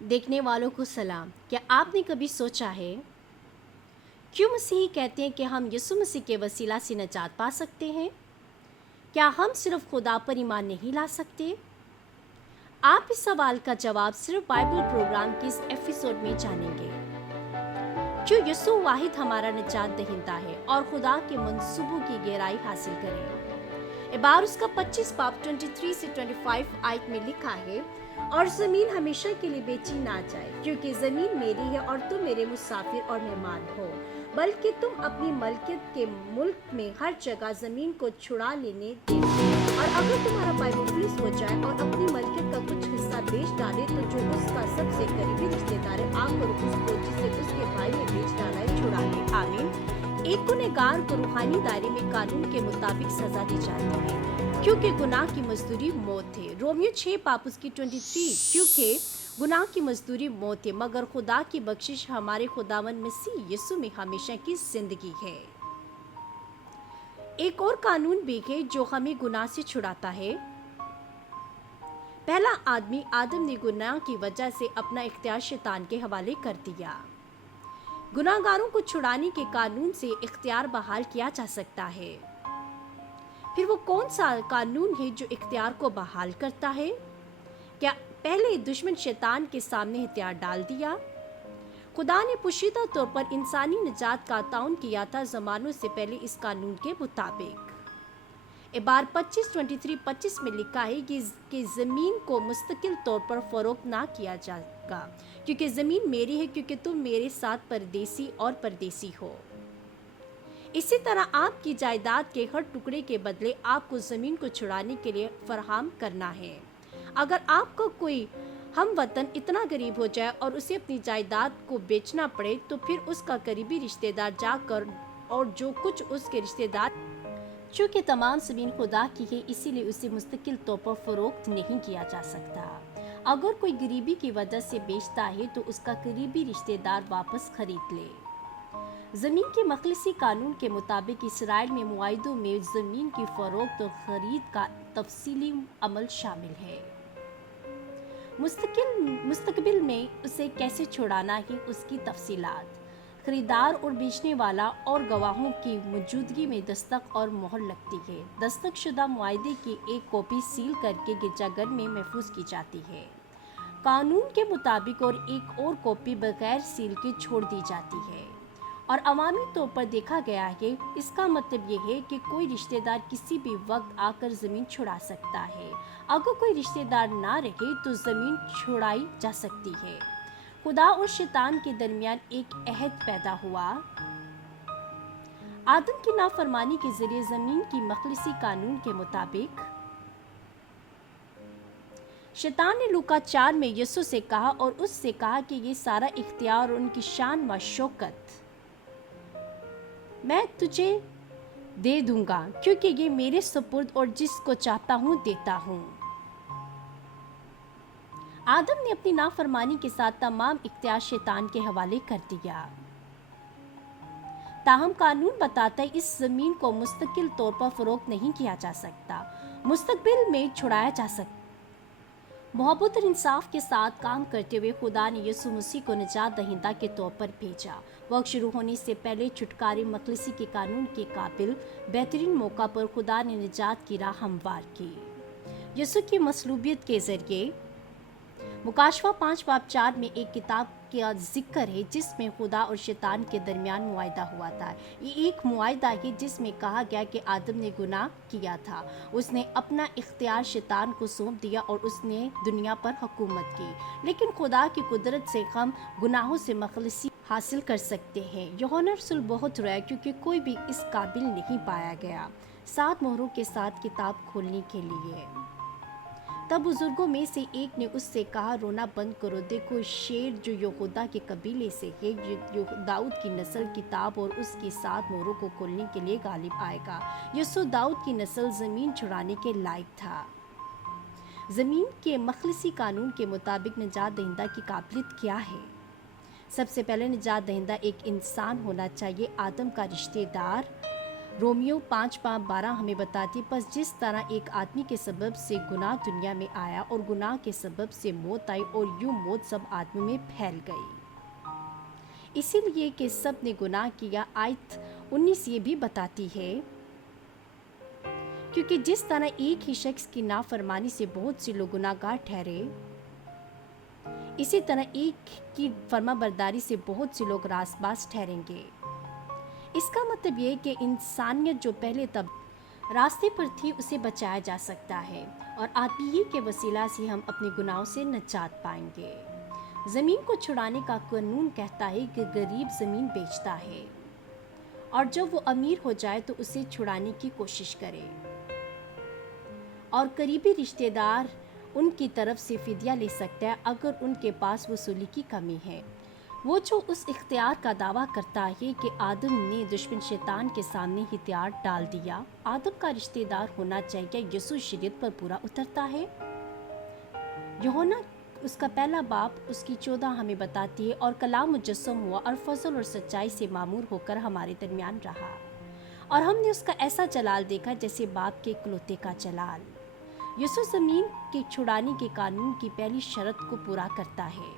دیکھنے والوں کو سلام۔ کیا آپ نے کبھی سوچا ہے کیوں مسیحی کہتے ہیں کہ ہم یسوع مسیح کے وسیلہ سے نجات پا سکتے ہیں؟ کیا ہم صرف خدا پر ایمان نہیں لا سکتے؟ آپ اس سوال کا جواب صرف بائبل پروگرام کے اس ایپیسوڈ میں جانیں گے۔ کیوں یسوع واحد ہمارا نجات دہندہ ہے اور خدا کے منصوبوں کی گہرائی حاصل کریں۔ عبارس کا 25 باب 23 سے 25 آیت میں لکھا ہے، اور زمین ہمیشہ کے لیے بیچی نہ جائے، کیونکہ زمین میری ہے اور تم میرے مسافر اور مہمان ہو، بلکہ تم اپنی ملکیت کے ملک میں ہر جگہ زمین کو چھڑا لینے دے۔ اور اگر تمہارا بھائی مفلس ہو جائے اور اپنی ملکیت کا کچھ حصہ بیچ ڈالے، تو جو اس کا سب سے قریبی رشتے دار ہے آ کر اس کو جسے اس کے بھائی نے بیچ ڈالا ہے چھڑا لے۔ آمین۔ ایک گنہگار کو روحانی دائرے میں قانون کے مطابق سزا دی جاتی ہے، کیونکہ گناہ کی مزدوری موت ہے۔ رومیو 6 باب اس کی 23، کیونکہ گناہ کی مزدوری موت ہے، مگر خدا کی بخشش ہمارے خداوند مسیح یسوع میں ہمیشہ کی زندگی ہے۔ ایک اور قانون بھی ہے جو ہمیں گناہ سے چھڑاتا ہے۔ پہلا آدمی آدم نے گناہ کی وجہ سے اپنا اختیار شیطان کے حوالے کر دیا۔ گناہ گاروں کو چھڑانے کے قانون سے اختیار بحال کیا جا سکتا ہے۔ پھر وہ کون سا قانون ہے جو اختیار کو بحال کرتا ہے؟ کیا پہلے دشمن شیطان کے سامنے ہتھیار ڈال دیا؟ خدا نے پوشیدہ طور پر انسانی نجات کا تعین کیا تھا زمانوں سے پہلے اس قانون کے مطابق۔ عبار 25 میں لکھا ہے کہ زمین کو مستقل طور پر فروخت نہ کیا جائے گا، کیونکہ زمین میری ہے، کیونکہ تم میرے ساتھ پردیسی اور پردیسی ہو۔ اسی طرح آپ کی جائیداد کے ہر ٹکڑے کے بدلے آپ کو زمین کو چھڑانے کے لیے فراہم کرنا ہے۔ اگر آپ کا کوئی ہم وطن اتنا غریب ہو جائے اور اسے اپنی جائیداد کو بیچنا پڑے، تو پھر اس کا قریبی رشتہ دار جا کر اور جو کچھ اس کے رشتہ دار، چونکہ تمام زمین خدا کی ہے، اسی لیے اسے مستقل طور پر فروخت نہیں کیا جا سکتا۔ اگر کوئی غریبی کی وجہ سے بیچتا ہے تو اس کا قریبی رشتہ دار واپس خرید لے۔ زمین کے مخلصی قانون کے مطابق اسرائیل میں معاہدوں میں زمین کی فروخت اور خرید کا تفصیلی عمل شامل ہے۔ مستقبل میں اسے کیسے چھڑانا ہے، اس کی تفصیلات، خریدار اور بیچنے والا اور گواہوں کی موجودگی میں دستخط اور مہر لگتی ہے۔ دستخط شدہ معاہدے کی ایک کاپی سیل کر کے گرجا گھر میں محفوظ کی جاتی ہے، قانون کے مطابق، اور ایک اور کاپی بغیر سیل کے چھوڑ دی جاتی ہے، اور عوامی طور پر دیکھا گیا ہے۔ اس کا مطلب یہ ہے کہ کوئی رشتہ دار کسی بھی وقت آ کر زمین چھڑا سکتا ہے۔ اگر کوئی رشتہ دار نہ رہے تو زمین چھڑائی جا سکتی ہے۔ خدا اور شیطان کے درمیان ایک عہد پیدا ہوا۔ آدم کی نافرمانی کے ذریعے زمین کی مخلصی قانون کے مطابق شیطان نے لوکا 4 میں یسوع سے کہا اور اس سے کہا کہ یہ سارا اختیار اور ان کی شان و شوکت میں تجھے دے دوں گا، کیونکہ یہ میرے سپرد اور جس کو چاہتا ہوں دیتا ہوں۔ آدم نے اپنی نافرمانی کے ساتھ تمام اختیار شیطان کے حوالے کر دیا۔ تاہم قانون بتاتا ہے اس زمین کو مستقل طور پر فروخت نہیں کیا جا سکتا، مستقبل میں چھڑایا جا سکتا۔ محبت اور انصاف کے ساتھ کام کرتے ہوئے خدا نے یسوع مسیح کو نجات دہندہ کے طور پر بھیجا۔ وقت شروع ہونے سے پہلے چھٹکارے مخلصی کے قانون کے قابل بہترین موقع پر خدا نے نجات کی راہ ہموار کی۔ یسوع کی مصلوبیت کے ذریعے مکاشفہ 5 باب 4 میں ایک کتاب کا ذکر ہے جس میں خدا اور شیطان کے درمیان معاہدہ ہوا تھا۔ یہ ایک معاہدہ ہے جس میں کہا گیا کہ آدم نے گناہ کیا تھا، اس نے اپنا اختیار شیطان کو سونپ دیا اور اس نے دنیا پر حکومت کی، لیکن خدا کی قدرت سے ہم گناہوں سے مخلصی حاصل کر سکتے ہیں۔ یوحنا رسول بہت رویا کیونکہ کوئی بھی اس قابل نہیں پایا گیا 7 مہروں کے ساتھ کتاب کھولنے کے لیے۔ تب بزرگوں میں سے ایک نے اس سے کہا، رونا بند کرو، دیکھو شیر جو یہودا کے قبیلے سے ہے، جو داؤد کی نسل، کتاب اور اس کی 7 مہروں کو کھولنے کے لیے غالب آئے گا۔ یسوع داؤد کی نسل زمین چھڑانے کے لائق تھا۔ زمین کے مخلصی قانون کے مطابق نجات دہندہ کی قابلیت کیا ہے؟ سب سے پہلے نجات دہندہ ایک انسان ہونا چاہیے، آدم کا رشتہ دار۔ रोमियो 5:12 हमें बताती है, बस जिस तरह एक आदमी के सबब से गुनाह दुनिया में आया और गुनाह के सबब से मौत आई और यूं मौत सब आदमियों में फैल गई, इसीलिए कि सब ने गुनाह किया। आयत 19 ये भी बताती है, क्योंकि जिस तरह एक ही शख्स की नाफरमानी से बहुत से लोग गुनाहगार ठहरे, इसी तरह एक की फर्माबरदारी से बहुत से लोग रास्तबाज ठहरेंगे। इसका मतलब ये है कि इंसानियत जो पहले तब रास्ते पर थी उसे बचाया जा सकता है और आदमी ही के वसीला से हम अपने गुनाहों से निजात पाएंगे। ज़मीन को छुड़ाने का कानून कहता है कि गरीब ज़मीन बेचता है और जब वो अमीर हो जाए तो उसे छुड़ाने की कोशिश करे और करीबी रिश्तेदार उनकी तरफ से फिदिया ले सकता है अगर उनके पास वसूली की कमी है। वो जो उस इख्तियार का दावा करता है कि आदम ने दुश्मन शैतान के सामने हथियार डाल दिया, आदम का रिश्तेदार होना चाहिए, यीशु शरीयत पर पूरा उतरता है। यूहन्ना उसका पहला बाप उसकी 14 हमें बताती है, और कलाम मुजस्सम हुआ और फजल और सच्चाई से मामूर होकर हमारे दरमियान रहा और हमने उसका ऐसा जलाल देखा जैसे बाप के इकलौते का जलाल। यीशु ज़मीन के छुड़ाने के कानून की पहली शर्त को पूरा करता है।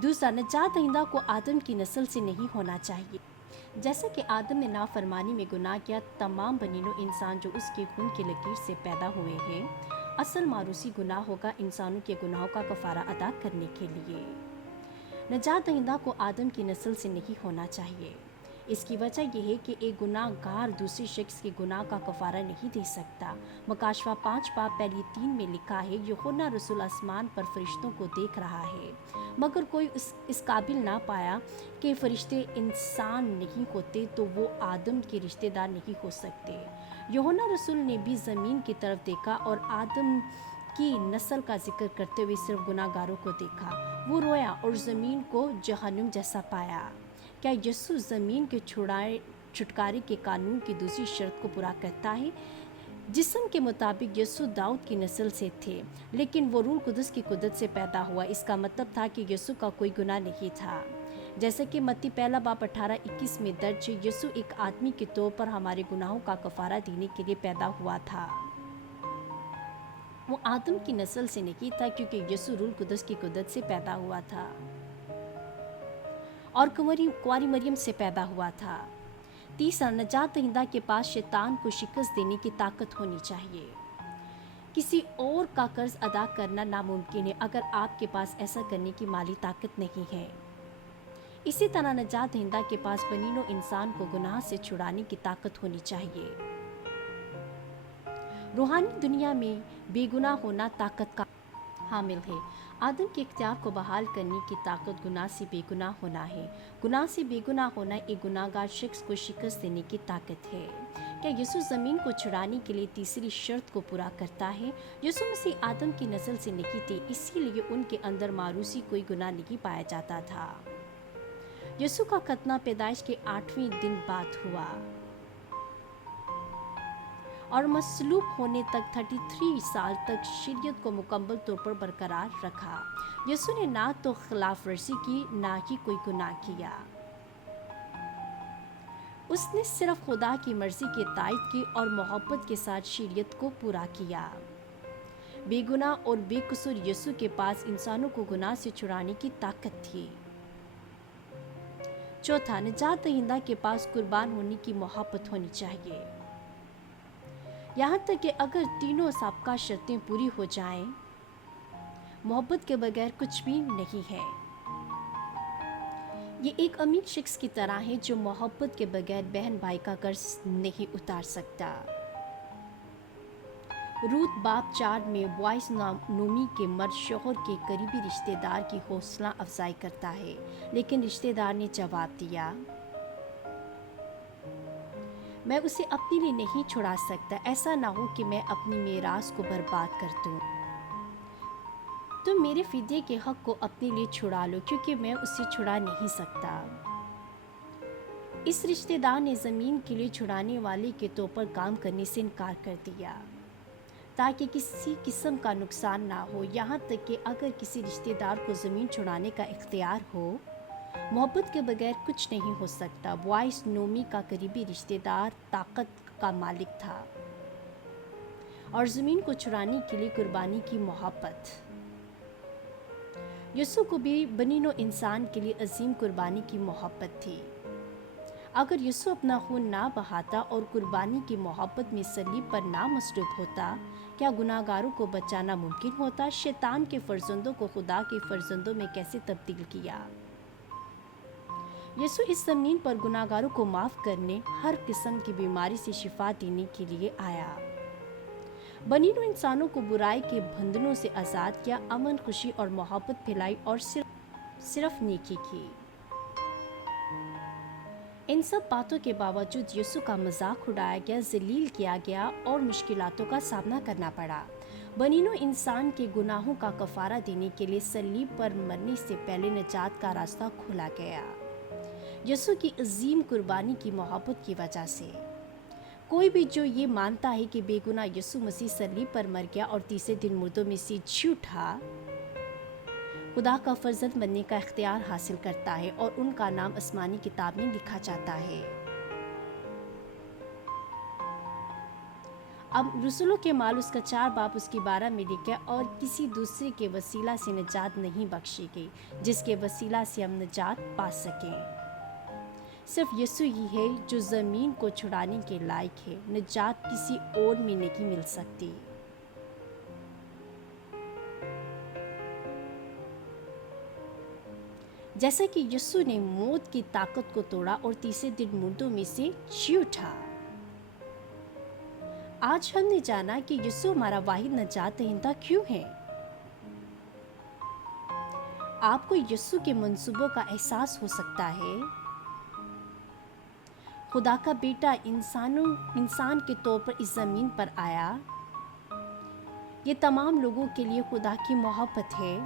दूसरा, नजात दहिंदा को आदम की नस्ल से नहीं होना चाहिए। जैसा कि आदम ने नाफरमानी में गुनाह किया, तमाम बनीनो इंसान जो उसके खून की लकीर से पैदा हुए हैं, असल मारूसी गुनाह होगा इंसानों के गुनाहों का कफारा अदा करने के लिए। नजात दहिंदा को आदम की नस्ल से नहीं होना चाहिए। इसकी वजह यह है कि एक गुनाहगार दूसरे शख्स के गुनाह का कफारा नहीं दे सकता। मुकाशवा 5:3 में लिखा है, यूहन्ना रसूल आसमान पर फरिश्तों को देख रहा है, मगर कोई इस काबिल ना पाया कि फरिश्ते इंसान नहीं होते तो वो आदम के रिश्तेदार नहीं हो सकते। यूहन्ना रसूल ने भी ज़मीन की तरफ देखा और आदम की नस्ल का जिक्र करते हुए सिर्फ गुनाहगारों को देखा। वो रोया और ज़मीन को जहन्नुम जैसा पाया। क्या यीशु ज़मीन के छुटकारे के कानून की दूसरी शर्त को पूरा करता है? जिस्म के मुताबिक यीशु दाऊद की नस्ल से थे, लेकिन वो रूह कुदस की कुदरत से पैदा हुआ। इसका मतलब था कि यीशु का कोई गुनाह नहीं था। जैसे कि मत्ती 1:18-21 में दर्ज है, यीशु एक आदमी के तौर पर हमारे गुनाहों का कफारा देने के लिए पैदा हुआ था। वो आदम की नस्ल से नहीं था, क्योंकि यीशु रूह कुदस की कुदरत से पैदा हुआ था और कुंवारी मरियम से पैदा हुआ था। तीसरा, नजात दहिंदा के पास शैतान को शिकस्त देने की ताकत होनी चाहिए। किसी और का कर्ज अदा करना नामुमकिन है अगर आपके पास ऐसा करने की माली ताकत नहीं है। इसी तरह नजात दहिंदा के पास बनीनो इंसान को गुनाह से छुड़ाने की ताकत होनी चाहिए। रूहानी दुनिया में बेगुनाह होना ताकत का हामिल है। आदम के इख्तियार को बहाल करने की ताकत गुनाह से बेगुनाह होना है। गुनाह से बेगुनाह होना एक गुनाहगार शख्स को शिकस्त देने की ताकत है। क्या यीशु ज़मीन को छुड़ाने के लिए तीसरी शर्त को पूरा करता है? यीशु मसीह आदम की नस्ल से नहीं थे, इसीलिए उनके अंदर मारूसी कोई गुनाह नहीं पाया जाता था। यीशु का खतना पैदाइश के 8वें दिन बाद हुआ और मसलूब होने तक 33 साल तक शरीयत को मुकम्मल तौर पर बरकरार रखा। यीशु ने ना तो खिलाफ वर्जी की, ना ही कोई गुनाह किया। उसने सिर्फ खुदा की मर्जी की तायद की और मोहब्बत के साथ शरीयत को पूरा किया। बेगुनाह और बेकसूर यीशु के पास इंसानों को गुनाह से छुड़ाने की ताकत थी। चौथा, नजात दहिंदा के पास कुर्बान होने की मोहब्बत होनी चाहिए। यहाँ तक कि अगर तीनों साबका शर्तें पूरी हो जाएं, मोहब्बत के बगैर कुछ भी नहीं है। ये एक अमीर शख्स की तरह है जो मोहब्बत के बगैर बहन भाई का कर्ज नहीं उतार सकता। रूत बाब 4 में बॉयस नोमी के मर्द शोहर के करीबी रिश्तेदार की हौसला अफजाई करता है, लेकिन रिश्तेदार ने जवाब दिया, मैं उसे अपने लिए नहीं छुड़ा सकता। ऐसा ना हो कि मैं अपनी मीरास को बर्बाद कर दूं। तुम मेरे फिदे के हक को अपने लिए छुड़ा लो, क्योंकि मैं उसे छुड़ा नहीं सकता। इस रिश्तेदार ने ज़मीन के लिए छुड़ाने वाले के तौर पर काम करने से इनकार कर दिया ताकि किसी किस्म का नुकसान ना हो। यहाँ तक कि अगर किसी रिश्तेदार को ज़मीन छुड़ाने का इख्तियार हो मोहब्बत के बगैर कुछ नहीं हो सकता। बॉयस नोमी का करीबी रिश्तेदार ताकत का मालिक था और ज़मीन को चुराने के लिए कुर्बानी की मोहब्बत। यीशु को भी बनी नौ इंसान के लिए अजीम कुर्बानी की मोहब्बत थी। अगर यीशु अपना खून ना बहाता और कुर्बानी की मोहब्बत में सलीब पर ना मसरूफ़ होता, क्या गुनाहगारों को बचाना मुमकिन होता? शैतान के फर्जंदों को खुदा के फर्जंदों में कैसे तब्दील किया? यीशु इस ज़मीन पर गुनाहगारों को माफ़ करने, हर किस्म की बीमारी से शिफा देने के लिए आया। बनी नौ इंसानों को बुराई के बंधनों से आज़ाद किया, अमन, खुशी और मोहब्बत फैलाई और सिर्फ नेकी की। इन सब बातों के बावजूद यीशु का मजाक उड़ाया गया, जलील किया गया और मुश्किलातों का सामना करना पड़ा। बनी नौ इंसान के गुनाहों का कफारा देने के लिए सलीब पर मरने से पहले निजात का रास्ता खोला गया, यीशु की अजीम कुर्बानी की मोहब्बत की वजह से। कोई भी जो ये मानता है कि बेगुनाह यीशु मसीह सलीब पर मर गया और तीसरे दिन मुर्दों में से जी उठा, खुदा का फर्जंद बनने का इख्तियार हासिल करता है और उनका नाम आसमानी किताब में लिखा जाता है। अब रसूलों के माल उसका 4 बाब उसकी 12 में लिखा, और किसी दूसरे के वसीला से निजात नहीं बख्शी गई जिसके वसीला से हम निजात पा सकें। सिर्फ यीशु ही है जो ज़मीन को छुड़ाने के लायक है। निजात किसी और में नहीं मिल सकती। जैसा कि यीशु ने मौत की ताकत को तोड़ा और तीसरे दिन मुर्दों में से जी उठा, आज हमने जाना कि यीशु हमारा वाहिद निजात दहिंदा क्यों है। आपको यीशु के मंसूबों का एहसास हो सकता है। खुदा का बेटा इंसान के तौर पर इस ज़मीन पर आया। ये तमाम लोगों के लिए खुदा की मोहब्बत है।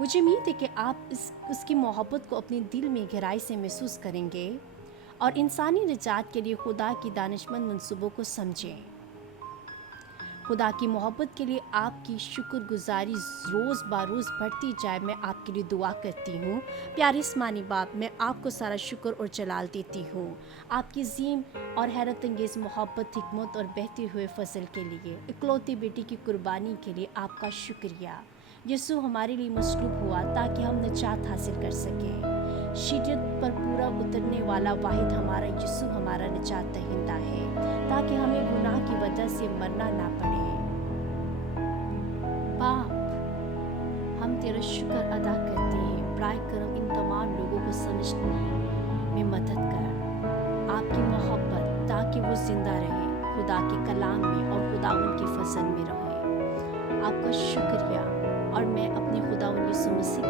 मुझे उम्मीद है कि आप उसकी मोहब्बत को अपने दिल में गहराई से महसूस करेंगे और इंसानी निजात के लिए खुदा की दानिशमंद मंसूबों को समझें। खुदा की मोहब्बत के लिए आपकी शुक्रगुजारी रोज़ बरोज़ बढ़ती जाए, मैं आपके लिए दुआ करती हूँ। प्यारे आसमानी बाप, मैं आपको सारा शुक्र और जलाल देती हूँ आपकी अजीम और हैरत अंगेज़ मोहब्बत, हिकमत और बहते हुए फजल के लिए। इकलौती बेटी की कुर्बानी के लिए आपका शुक्रिया। यीशु हमारे लिए मसलूब हुआ ताकि हम निजात हासिल कर सकें। शिद्दत पर पूरा उतरने वाला वाहिद हमारा यीशु हमारा निजात दहिंदा है, ताकि हमें गुनाह की वजह से मरना ना पड़े। बाप, हम तेरा शुक्र अदा करते हैं। बराए करम इन तमाम लोगों को समझने में मदद कर, आपकी मोहब्बत, ताकि वो जिंदा रहे खुदा के कलाम में और खुदावन के फजल में रहे। आपका शुक्रिया। और मैं अपने खुदावन यीशु मसीह